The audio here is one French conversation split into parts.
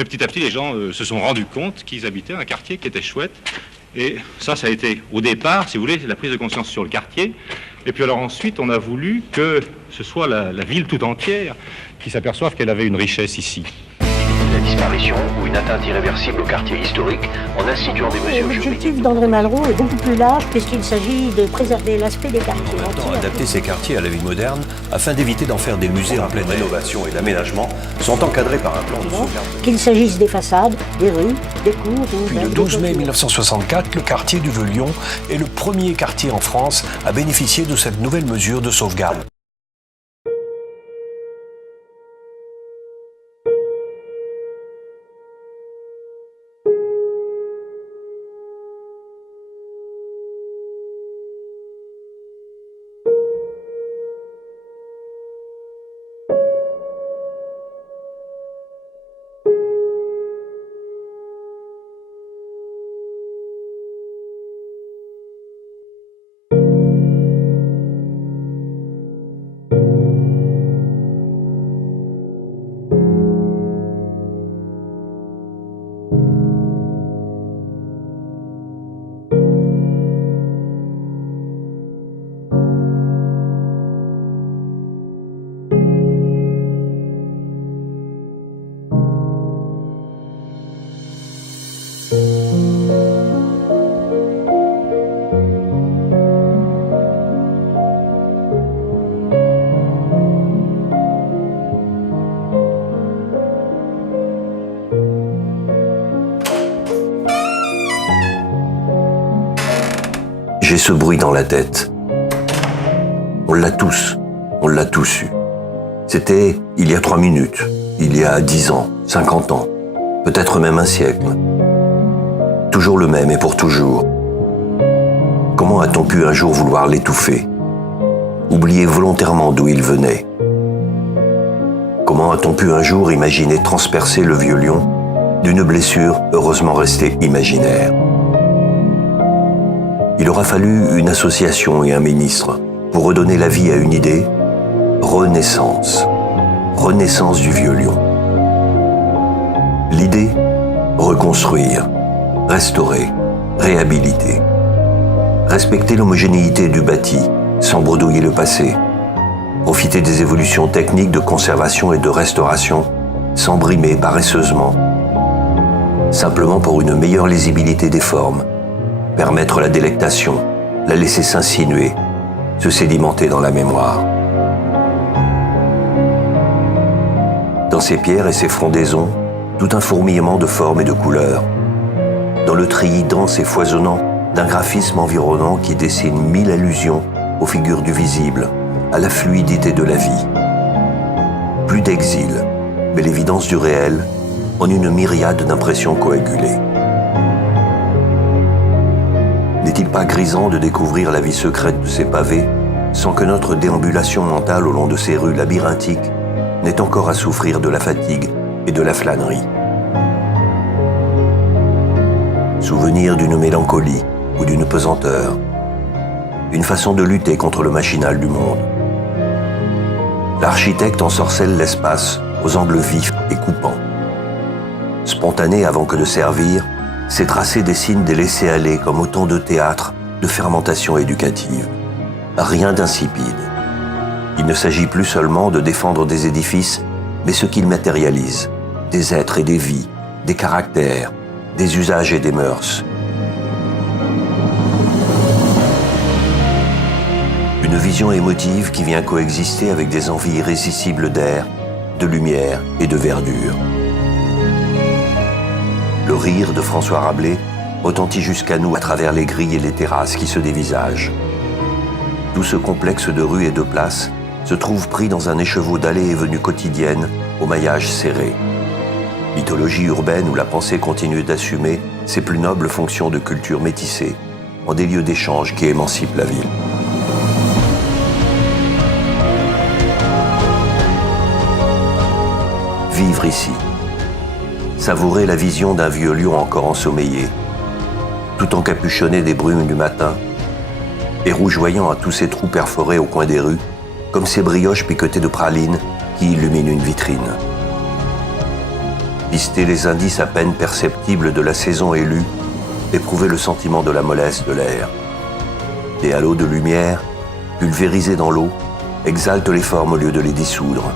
Mais petit à petit, les gens se sont rendus compte qu'ils habitaient un quartier qui était chouette. Et ça a été, au départ, si vous voulez, la prise de conscience sur le quartier. Et puis alors ensuite, on a voulu que ce soit la ville tout entière qui s'aperçoive qu'elle avait une richesse ici. La disparition ou une atteinte irréversible au quartier historique en instituant des mesures juridiques. L'objectif d'André Malraux est beaucoup plus large puisqu'il s'agit de préserver l'aspect des quartiers. En même temps, adapter ces quartiers à la vie moderne afin d'éviter d'en faire des musées en pleine rénovation et d'aménagement sont encadrés par un plan de sauvegarde. Qu'il s'agisse des façades, des rues, des cours... Puis le 12 mai 1964, le quartier du Vieux-Lyon est le premier quartier en France à bénéficier de cette nouvelle mesure de sauvegarde. J'ai ce bruit dans la tête. On l'a tous eu. C'était il y a 3 minutes, il y a 10 ans, 50 ans, peut-être même un siècle. Toujours le même et pour toujours. Comment a-t-on pu un jour vouloir l'étouffer? Oublier volontairement d'où il venait? Comment a-t-on pu un jour imaginer transpercer le Vieux-Lyon d'une blessure heureusement restée imaginaire? Il aura fallu une association et un ministre pour redonner la vie à une idée, renaissance. Renaissance du Vieux-Lyon. L'idée, reconstruire, restaurer, réhabiliter. Respecter l'homogénéité du bâti, sans bredouiller le passé. Profiter des évolutions techniques de conservation et de restauration, sans brimer paresseusement. Simplement pour une meilleure lisibilité des formes. Permettre la délectation, la laisser s'insinuer, se sédimenter dans la mémoire. Dans ces pierres et ces frondaisons, tout un fourmillement de formes et de couleurs. Dans le treillis dense et foisonnant d'un graphisme environnant qui dessine 1000 allusions aux figures du visible, à la fluidité de la vie. Plus d'exil, mais l'évidence du réel en une myriade d'impressions coagulées. N'est-il pas grisant de découvrir la vie secrète de ces pavés sans que notre déambulation mentale au long de ces rues labyrinthiques n'ait encore à souffrir de la fatigue et de la flânerie? Souvenir d'une mélancolie ou d'une pesanteur, une façon de lutter contre le machinal du monde. L'architecte ensorcelle l'espace aux angles vifs et coupants. Spontané avant que de servir, ces tracés dessinent des laissés-aller comme autant de théâtres de fermentation éducative. Rien d'insipide. Il ne s'agit plus seulement de défendre des édifices, mais ce qu'ils matérialisent, des êtres et des vies, des caractères, des usages et des mœurs. Une vision émotive qui vient coexister avec des envies irrésistibles d'air, de lumière et de verdure. Le rire de François Rabelais retentit jusqu'à nous à travers les grilles et les terrasses qui se dévisagent. Tout ce complexe de rues et de places se trouve pris dans un écheveau d'allées et venues quotidiennes au maillage serré. Mythologie urbaine où la pensée continue d'assumer ses plus nobles fonctions de culture métissée, en des lieux d'échange qui émancipent la ville. Vivre ici, savourer la vision d'un vieux lion encore ensommeillé, tout encapuchonné des brumes du matin, et rougeoyant à tous ces trous perforés au coin des rues, comme ces brioches piquetées de pralines qui illuminent une vitrine. pister les indices à peine perceptibles de la saison élue, éprouver le sentiment de la mollesse de l'air. Des halos de lumière, pulvérisés dans l'eau, exaltent les formes au lieu de les dissoudre,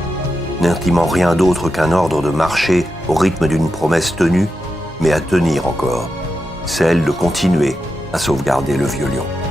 n'intimant rien d'autre qu'un ordre de marcher au rythme d'une promesse tenue, mais à tenir encore, celle de continuer à sauvegarder le vieux lion.